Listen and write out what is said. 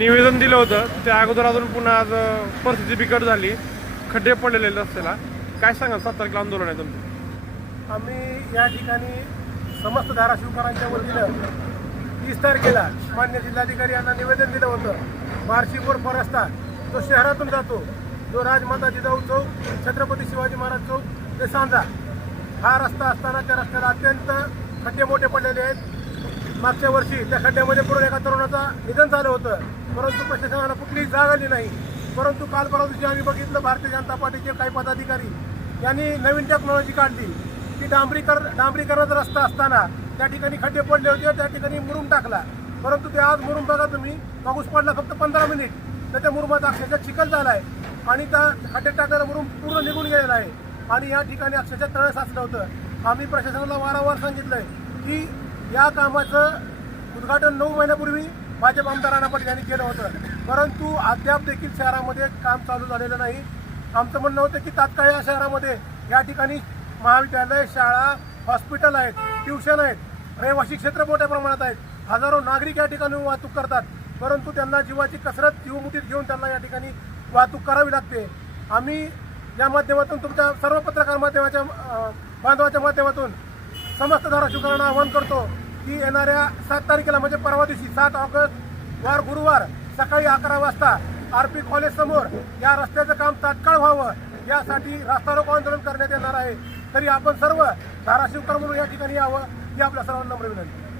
निवेदन दिलं होतं. त्या अगोदर अजून पुन्हा आज परिस्थिती बिकट झाली. खड्डे पडलेले रस्त्याला. काय सांगाल? सात तारखेला आंदोलन आहे तुमचं. आम्ही या ठिकाणी समस्त धाराशिवकरांच्या वतीनं तीस तारखेला मान्य जिल्हाधिकारी यांना निवेदन दिलं होतं. बार्शीपूर रस्ता तो शहरातून जातो जो राजमाता जिजाऊ चौक छत्रपती शिवाजी महाराज चौक ते सांजा हा रस्ता असताना त्या रस्त्याला अत्यंत खड्डे मोठे पडलेले आहेत. मागच्या वर्षी त्या खड्ड्यामध्ये पडून एका तरुणाचं निधन झालं होतं. परंतु प्रशासनाला कुठलीही जाग आली नाही. परंतु काल परवा दिवशी आम्ही बघितलं भारतीय जनता पार्टीचे काही पदाधिकारी यांनी नवीन टेक्नॉलॉजी काढली. की डांबरीकर डांबरीकरणाचा रस्ता असताना त्या ठिकाणी खड्डे पडले होते त्या ठिकाणी मुरुम टाकला. परंतु ते आज मुरुम बघा तुम्ही पाऊस पडला फक्त पंधरा मिनिट. तर त्या मुरुमाचा अक्षरशः चिखल झाला आहे आणि त्या खड्डे टाकायला मुरुम पूर्ण निघून गेलेला आहे. आणि या ठिकाणी अक्षरशः तळ साचलं होतं. आम्ही प्रशासनाला वारंवार सांगितलं आहे की या कामाचं उद्घाटन नऊ महिन्यापूर्वी भाजप आमदार राणा पाटील यांनी केलं होतं. परंतु अद्याप देखील शहरामध्ये काम चालू झालेलं नाही. आमचं म्हणणं होतं की तात्काळ या शहरामध्ये या ठिकाणी महाविद्यालय शाळा हॉस्पिटल आहेत ट्युशन आहेत रहिवासी क्षेत्र मोठ्या प्रमाणात आहेत. हजारो नागरिक या ठिकाणी वाहतूक करतात. परंतु त्यांना जीवाची कसरत जीवमुठीत घेऊन त्यांना या ठिकाणी वाहतूक करावी लागते. आम्ही या माध्यमातून तुमच्या सर्व पत्रकार माध्यमाच्या बांधवाच्या माध्यमातून समस्त धाराशिवकरांना आवाहन करतो की येणाऱ्या सात तारखेला म्हणजे परवा दिवशी सात ऑगस्ट वार गुरुवार सकाळी अकरा वाजता आर पी कॉलेज समोर या रस्त्याचं काम तात्काळ व्हावं यासाठी रास्ता रोको आंदोलन करण्यात येणार आहे. तरी आपण सर्व धाराशिवकर म्हणून या ठिकाणी यावं ही आपल्या सर्वांना नम्र विनंती.